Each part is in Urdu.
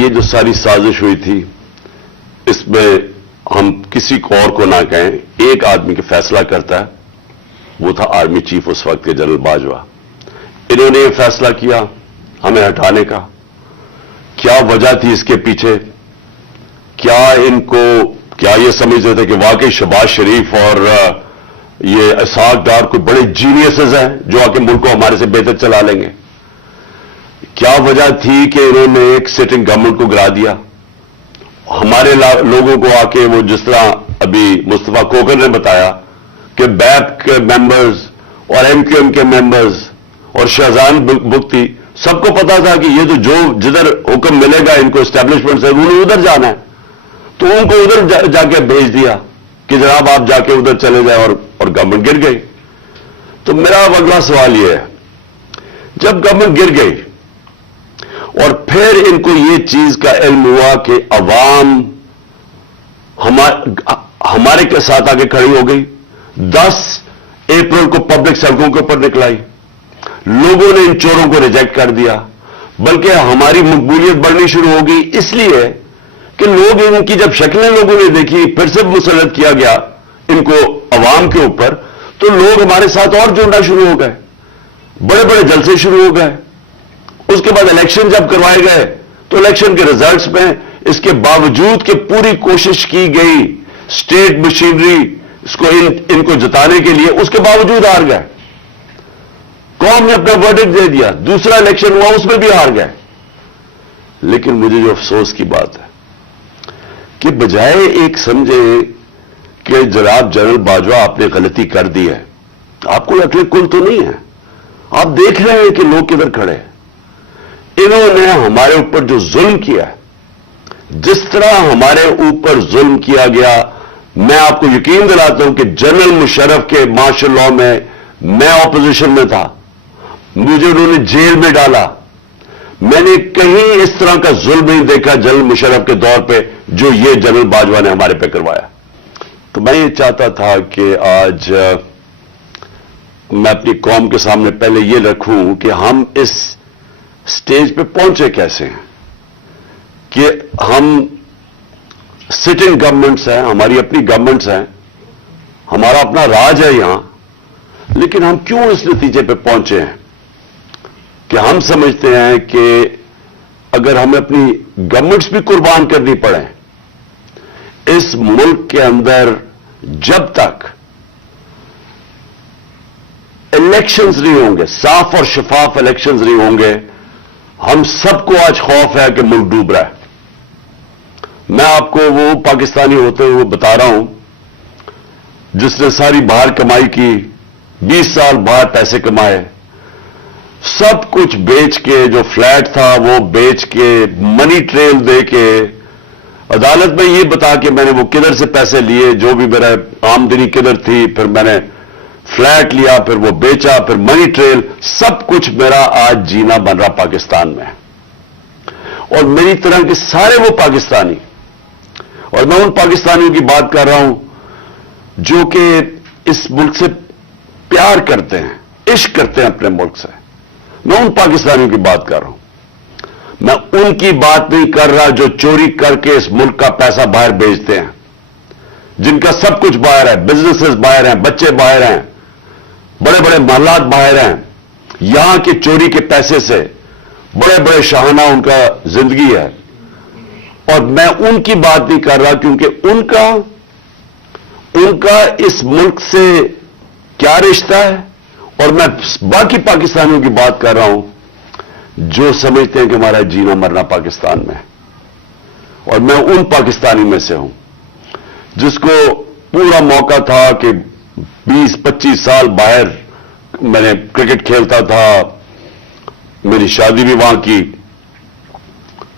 یہ جو ساری سازش ہوئی تھی اس میں ہم کسی کو اور کو نہ کہیں، ایک آدمی کا فیصلہ کرتا ہے، وہ تھا آرمی چیف اس وقت کے جنرل باجوہ۔ انہوں نے یہ فیصلہ کیا ہمیں ہٹانے کا۔ کیا وجہ تھی اس کے پیچھے؟ کیا یہ سمجھتے تھے کہ واقعی شہباز شریف اور یہ اسحاق ڈار کو بڑے جینیسز ہیں جو آ کے ملک کو ہمارے سے بہتر چلا لیں گے؟ کیا وجہ تھی کہ انہوں نے ایک سٹنگ گورنمنٹ کو گرا دیا؟ ہمارے لوگوں کو آ کے وہ جس طرح ابھی مصطفیٰ کوکر نے بتایا کہ بیپ کے ممبرز اور ایم کیو ایم کے ممبرز اور شہزان بگٹی سب کو پتا تھا کہ یہ تو جو جدھر حکم ملے گا ان کو اسٹیبلشمنٹ سے انہوں نے ادھر جانا ہے، تو ان کو ادھر جا کے بھیج دیا کہ جناب آپ جا کے ادھر چلے جائیں اور گورنمنٹ گر گئی۔ تو میرا اگلا سوال یہ ہے، جب گورنمنٹ گر گئی اور پھر ان کو یہ چیز کا علم ہوا کہ عوام ہمارے کے ساتھ آگے کھڑی ہو گئی، 10 اپریل کو پبلک سڑکوں کے اوپر نکلائی، لوگوں نے ان چوروں کو ریجیکٹ کر دیا، بلکہ ہماری مقبولیت بڑھنی شروع ہو گئی اس لیے کہ لوگ ان کی جب شکلیں لوگوں نے دیکھی، پھر سے مسلط کیا گیا ان کو عوام کے اوپر، تو لوگ ہمارے ساتھ اور جڑنا شروع ہو گئے، بڑے بڑے جلسے شروع ہو گئے۔ اس کے بعد الیکشن جب کروائے گئے تو الیکشن کے ریزلٹس میں اس کے باوجود کہ پوری کوشش کی گئی اسٹیٹ مشینری ان کو جتانے کے لیے، اس کے باوجود ہار گئے۔ قوم نے اپنا ورڈکٹ دے دیا، دوسرا الیکشن ہوا اس میں بھی ہار گئے۔ لیکن مجھے جو افسوس کی بات ہے کہ بجائے ایک سمجھے کہ جناب جنرل باجوہ آپ نے غلطی کر دی ہے، آپ کو عقل کل تو نہیں ہے، آپ دیکھ رہے ہیں کہ لوگ کدھر کھڑے ہیں۔ انہوں نے ہمارے اوپر جو ظلم کیا ہے، جس طرح ہمارے اوپر ظلم کیا گیا، میں آپ کو یقین دلاتا ہوں کہ جنرل مشرف کے مارشل لاء میں اپوزیشن میں تھا، مجھے انہوں نے جیل میں ڈالا، میں نے کہیں اس طرح کا ظلم نہیں دیکھا جنرل مشرف کے دور پہ جو یہ جنرل باجوہ نے ہمارے پہ کروایا۔ تو میں یہ چاہتا تھا کہ آج میں اپنی قوم کے سامنے پہلے یہ رکھوں کہ ہم اس سٹیج پہ پہنچے کیسے ہیں، کہ ہم سٹنگ گورنمنٹس ہیں، ہماری اپنی گورنمنٹس ہیں، ہمارا اپنا راج ہے یہاں، لیکن ہم کیوں اس نتیجے پہ پہنچے ہیں کہ ہم سمجھتے ہیں کہ اگر ہمیں اپنی گورنمنٹس بھی قربان کرنی پڑے اس ملک کے اندر، جب تک الیکشنز نہیں ہوں گے، صاف اور شفاف الیکشنز نہیں ہوں گے، ہم سب کو آج خوف ہے کہ ملک ڈوب رہا ہے۔ میں آپ کو وہ پاکستانی ہوتے ہوئے بتا رہا ہوں جس نے ساری باہر کمائی کی، 20 سال باہر پیسے کمائے، سب کچھ بیچ کے، جو فلیٹ تھا وہ بیچ کے، منی ٹریل دے کے، عدالت میں یہ بتا کہ میں نے وہ کدھر سے پیسے لیے، جو بھی میرا آمدنی کدھر تھی، پھر میں نے فلیٹ لیا، پھر وہ بیچا، پھر منی ٹریل، سب کچھ میرا آج جینا بن رہا پاکستان میں۔ اور میری طرح کے سارے وہ پاکستانی، اور میں ان پاکستانیوں کی بات کر رہا ہوں جو کہ اس ملک سے پیار کرتے ہیں، عشق کرتے ہیں اپنے ملک سے، میں ان پاکستانیوں کی بات کر رہا ہوں۔ میں ان کی بات نہیں کر رہا جو چوری کر کے اس ملک کا پیسہ باہر بیچتے ہیں، جن کا سب کچھ باہر ہے، بزنسز باہر ہیں، بچے باہر ہیں، بڑے بڑے محلات باہر ہیں، یہاں کے چوری کے پیسے سے بڑے بڑے شاہانہ ان کا زندگی ہے۔ اور میں ان کی بات نہیں کر رہا کیونکہ ان کا اس ملک سے کیا رشتہ ہے، اور میں باقی پاکستانیوں کی بات کر رہا ہوں جو سمجھتے ہیں کہ ہمارا جینا مرنا پاکستان میں ہے۔ اور میں ان پاکستانی میں سے ہوں جس کو پورا موقع تھا کہ 20-25 سال باہر میں نے کرکٹ کھیلتا تھا، میری شادی بھی وہاں کی،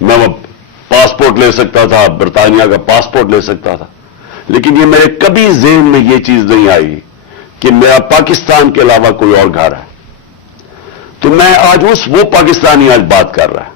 میں وہ پاسپورٹ لے سکتا تھا، برطانیہ کا پاسپورٹ لے سکتا تھا، لیکن یہ میرے کبھی ذہن میں یہ چیز نہیں آئی کہ میرا پاکستان کے علاوہ کوئی اور گھر ہے۔ تو میں آج وہ پاکستانی آج بات کر رہا ہے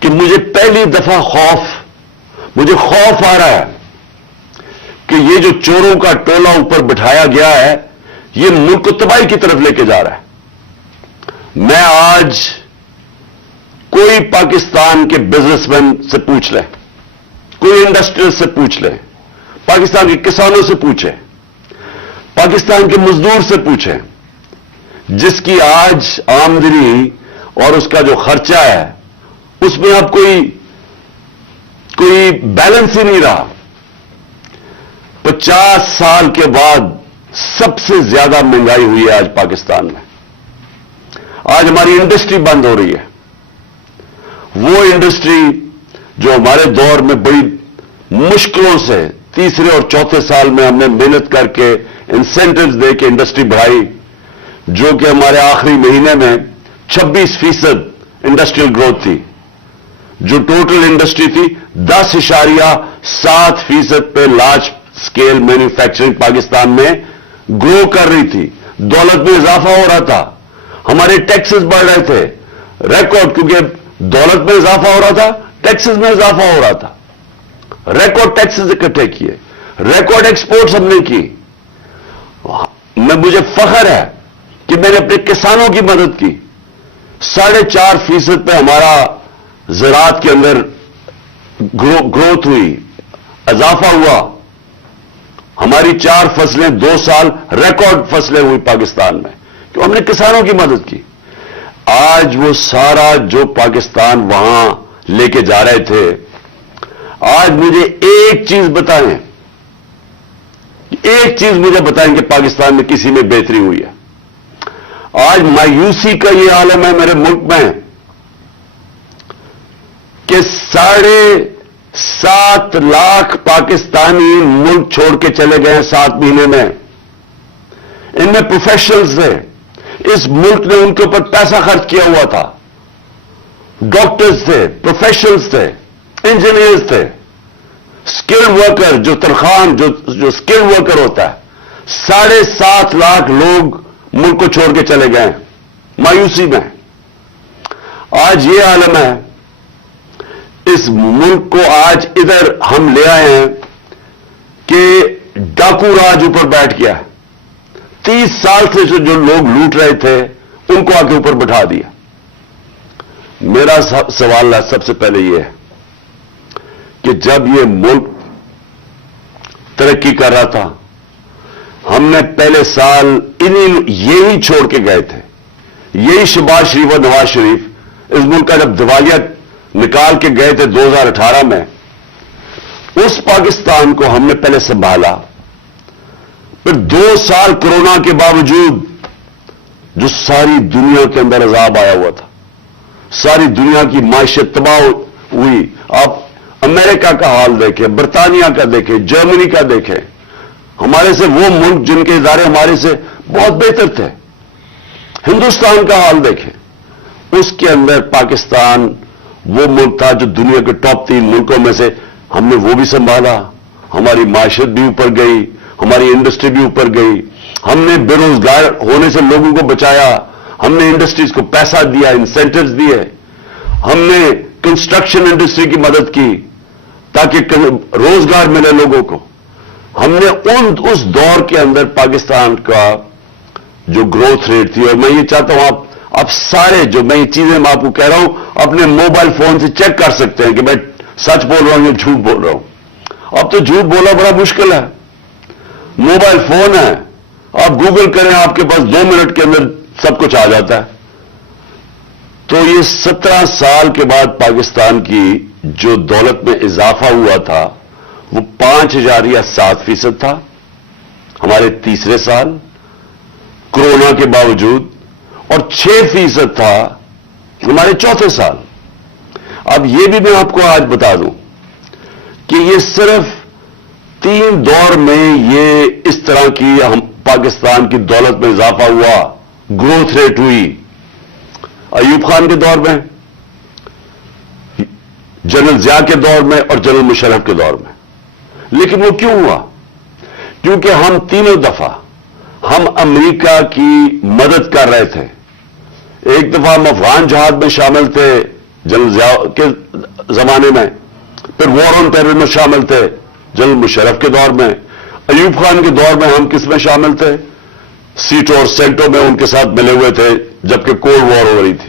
کہ مجھے پہلی دفعہ مجھے خوف آ رہا ہے کہ یہ جو چوروں کا ٹولہ اوپر بٹھایا گیا ہے یہ ملک کو تباہی کی طرف لے کے جا رہا ہے۔ میں آج کوئی پاکستان کے بزنس مین سے پوچھ لے, کوئی انڈسٹریل سے پوچھ لے, پاکستان کے کسانوں سے پوچھے, پاکستان کے مزدور سے پوچھے, جس کی آج آمدنی اور اس کا جو خرچہ ہے اس میں اب کوئی بیلنس ہی نہیں رہا. 50 سال کے بعد سب سے زیادہ مہنگائی ہوئی ہے آج پاکستان میں. آج ہماری انڈسٹری بند ہو رہی ہے. وہ انڈسٹری جو ہمارے دور میں بڑی مشکلوں سے تیسرے اور چوتھے سال میں ہم نے محنت کر کے انسینٹیوز دے کے انڈسٹری بڑھائی, جو کہ ہمارے آخری مہینے میں 26% انڈسٹریل گروتھ تھی, جو ٹوٹل انڈسٹری تھی 10.7% پہ لارج اسکیل مینوفیکچرنگ پاکستان میں گرو کر رہی تھی. دولت میں اضافہ ہو رہا تھا, ہمارے ٹیکسز بڑھ رہے تھے ریکارڈ, کیونکہ دولت میں اضافہ ہو رہا تھا, ٹیکسز میں اضافہ ہو رہا تھا. ریکارڈ ٹیکسز اکٹھے کیے, ریکارڈ ایکسپورٹس ہم نے کی. مجھے فخر ہے کہ میں نے اپنے کسانوں کی مدد کی. 4.5% پہ ہمارا زراعت کے اندر گروتھ ہوئی, اضافہ ہوا. ہماری 4 فصلیں 2 سال ریکارڈ فصلیں ہوئی پاکستان میں, کہ ہم نے کسانوں کی مدد کی. آج وہ سارا جو پاکستان وہاں لے کے جا رہے تھے, آج مجھے ایک چیز بتائیں, کہ پاکستان میں کسی میں بہتری ہوئی ہے. آج مایوسی کا یہ عالم ہے میرے ملک میں کہ 7.5 لاکھ پاکستانی ملک چھوڑ کے چلے گئے 7 مہینے میں. ان میں پروفیشنلز تھے, اس ملک نے ان کے اوپر پیسہ خرچ کیا ہوا تھا. ڈاکٹرز تھے, پروفیشنلز تھے, انجینئرز تھے, اسکل ورکر, جو تنخواہ جو اسکل ورکر ہوتا ہے. 7.5 لاکھ لوگ ملک کو چھوڑ کے چلے گئے مایوسی میں. آج یہ عالم ہے, اس ملک کو آج ادھر ہم لے آئے ہیں کہ ڈاکو راج اوپر بیٹھ گیا. 30 سال سے جو لوگ لوٹ رہے تھے ان کو آگے اوپر بٹھا دیا. میرا سوال سب سے پہلے یہ ہے کہ جب یہ ملک ترقی کر رہا تھا, ہم نے پہلے سال یہی چھوڑ کے گئے تھے, یہی شہباز شریف اور نواز شریف اس ملک کا جب دیوالیہ نکال کے گئے تھے 2018 میں, اس پاکستان کو ہم نے پہلے سنبھالا. پھر 2 سال کورونا کے باوجود جو ساری دنیا کے اندر عذاب آیا ہوا تھا, ساری دنیا کی معیشت تباہ ہوئی. آپ امریکہ کا حال دیکھیں, برطانیہ کا دیکھیں, جرمنی کا دیکھیں, ہمارے سے وہ ملک جن کے ادارے ہمارے سے بہت بہتر تھے. ہندوستان کا حال دیکھیں, اس کے اندر پاکستان وہ ملک تھا جو دنیا کے ٹاپ 3 ملکوں میں سے. ہم نے وہ بھی سنبھالا, ہماری معیشت بھی اوپر گئی, ہماری انڈسٹری بھی اوپر گئی, ہم نے بے روزگار ہونے سے لوگوں کو بچایا, ہم نے انڈسٹریز کو پیسہ دیا, انسینٹیوز دیے, ہم نے کنسٹرکشن انڈسٹری کی مدد کی تاکہ روزگار ملے لوگوں کو. ہم نے اس دور کے اندر پاکستان کا جو گروتھ ریٹ تھی, اور میں یہ چاہتا ہوں آپ سارے جو میں یہ چیزیں میں آپ کو کہہ رہا ہوں اپنے موبائل فون سے چیک کر سکتے ہیں کہ میں سچ بول رہا ہوں یا جھوٹ بول رہا ہوں. اب تو جھوٹ بولنا بڑا مشکل ہے, موبائل فون ہے, آپ گوگل کریں, آپ کے پاس 2 منٹ کے اندر سب کچھ آ جاتا ہے. تو یہ 17 سال کے بعد پاکستان کی جو دولت میں اضافہ ہوا تھا وہ 5.7% تھا ہمارے تیسرے سال کورونا کے باوجود, اور 6% تھا ہمارے چوتھے سال. اب یہ بھی میں آپ کو آج بتا دوں کہ یہ صرف 3 دور میں یہ اس طرح کی پاکستان کی دولت میں اضافہ ہوا, گروتھ ریٹ ہوئی. ایوب خان کے دور میں, جنرل ضیاء کے دور میں اور جنرل مشرف کے دور میں. لیکن وہ کیوں ہوا؟ کیونکہ ہم تینوں دفعہ ہم امریکہ کی مدد کر رہے تھے. ایک دفعہ ہم افغان جہاد میں شامل تھے جنرل ضیاء کے زمانے میں, پھر وار آن ٹیرر میں شامل تھے جنرل مشرف کے دور میں. ایوب خان کے دور میں ہم کس میں شامل تھے؟ سیٹو اور سینٹو میں ان کے ساتھ ملے ہوئے تھے جبکہ کولڈ وار ہو رہی تھی.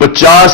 50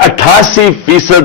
88%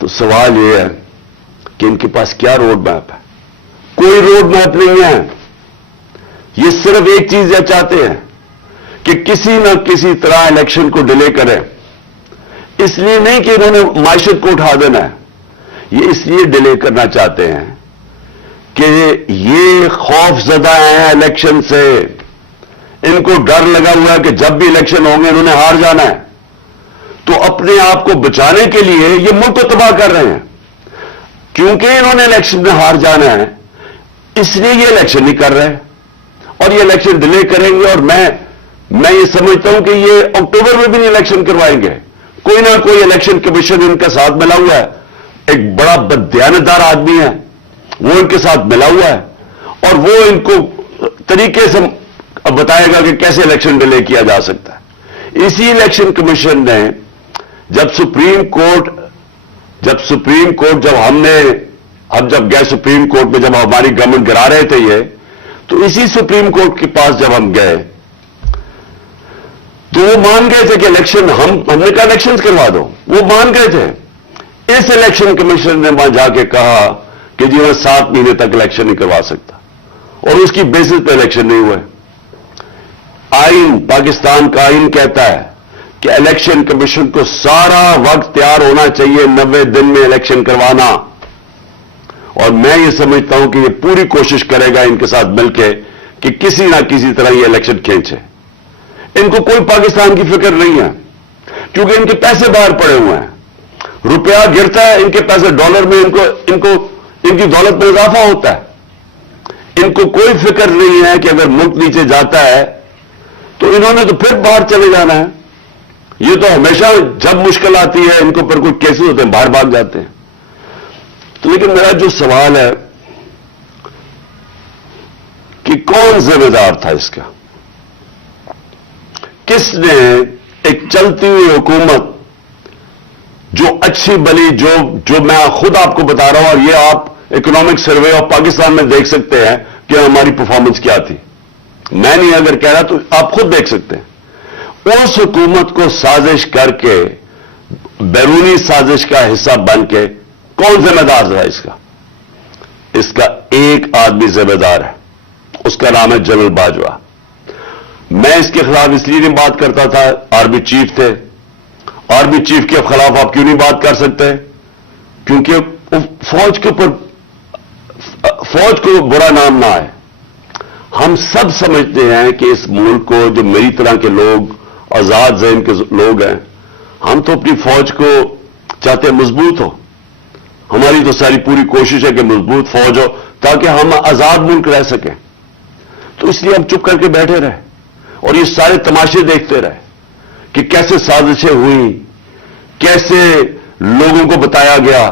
تو سوال یہ ہے کہ ان کے پاس کیا روڈ میپ ہے؟ کوئی روڈ میپ نہیں ہے. یہ صرف ایک چیز یہ چاہتے ہیں کہ کسی نہ کسی طرح الیکشن کو ڈیلے کریں. اس لیے نہیں کہ انہوں نے معیشت کو اٹھا دینا ہے, یہ اس لیے ڈیلے کرنا چاہتے ہیں کہ یہ خوف زدہ ہیں الیکشن سے. ان کو ڈر لگا ہوا ہے کہ جب بھی الیکشن ہوں گے انہوں نے ہار جانا ہے, تو اپنے آپ کو بچانے کے لیے یہ ملک کو تباہ کر رہے ہیں. کیونکہ انہوں نے الیکشن میں ہار جانا ہے اس لیے یہ الیکشن نہیں کر رہے اور یہ الیکشن ڈیلے کریں گے. اور میں یہ سمجھتا ہوں کہ یہ اکتوبر میں بھی نہیں الیکشن کروائیں گے. کوئی نہ کوئی الیکشن کمیشن ان کا ساتھ ملا ہوا ہے, ایک بڑا بددیانتدار آدمی ہے وہ ان کے ساتھ ملا ہوا ہے, اور وہ ان کو طریقے سے بتائے گا کہ کیسے الیکشن ڈیلے کیا جا سکتا ہے. اسی الیکشن کمیشن نے جب سپریم کورٹ جب گئے سپریم کورٹ میں, جب ہماری گورنمنٹ گرا رہے تھے یہ, تو اسی سپریم کورٹ کے پاس جب ہم گئے تو وہ مان گئے تھے کہ الیکشن ہم نے کہا الیکشن کروا دو, وہ مان گئے تھے. اس الیکشن کمیشن نے وہاں جا کے کہا کہ جی وہ 7 مہینے تک الیکشن نہیں کروا سکتا, اور اس کی بیسس پہ الیکشن نہیں ہوئے. آئین, پاکستان کا آئین کہتا ہے کہ الیکشن کمیشن کو سارا وقت تیار ہونا چاہیے 90 دن میں الیکشن کروانا, اور میں یہ سمجھتا ہوں کہ یہ پوری کوشش کرے گا ان کے ساتھ مل کے کہ کسی نہ کسی طرح یہ الیکشن کھینچے. ان کو کوئی پاکستان کی فکر نہیں ہے کیونکہ ان کے پیسے باہر پڑے ہوئے ہیں. روپیہ گرتا ہے, ان کے پیسے ڈالر میں ان کی دولت میں اضافہ ہوتا ہے. ان کو کوئی فکر نہیں ہے کہ اگر ملک نیچے جاتا ہے تو انہوں نے تو پھر باہر چلے جانا ہے. یہ تو ہمیشہ جب مشکل آتی ہے ان کو پر کوئی کیسز ہوتے ہیں باہر بھاگ جاتے ہیں. تو لیکن میرا جو سوال ہے کہ کون ذمہ دار تھا اس کا؟ کس نے ایک چلتی ہوئی حکومت جو اچھی بلی جو میں خود آپ کو بتا رہا ہوں, اور یہ آپ اکنامک سروے آف پاکستان میں دیکھ سکتے ہیں کہ ہماری پرفارمنس کیا تھی. میں نہیں اگر کہہ رہا تو آپ خود دیکھ سکتے ہیں. اس حکومت کو سازش کر کے, بیرونی سازش کا حصہ بن کے کون ذمہ دار تھا اس کا؟ اس کا ایک آدمی ذمہ دار ہے, اس کا نام ہے جنرل باجوہ. میں اس کے خلاف اس لیے نہیں بات کرتا تھا, آرمی چیف تھے. آرمی چیف کے خلاف آپ کیوں نہیں بات کر سکتے؟ کیونکہ فوج کو برا نام نہ آئے. ہم سب سمجھتے ہیں کہ اس ملک کو, جو میری طرح کے لوگ, آزاد ذہن کے لوگ ہیں, ہم تو اپنی فوج کو چاہتے ہیں مضبوط ہو. ہماری تو ساری پوری کوشش ہے کہ مضبوط فوج ہو تاکہ ہم آزاد ملک رہ سکیں. تو اس لیے ہم چپ کر کے بیٹھے رہے اور یہ سارے تماشے دیکھتے رہے کہ کیسے سازشیں ہوئی, کیسے لوگوں کو بتایا گیا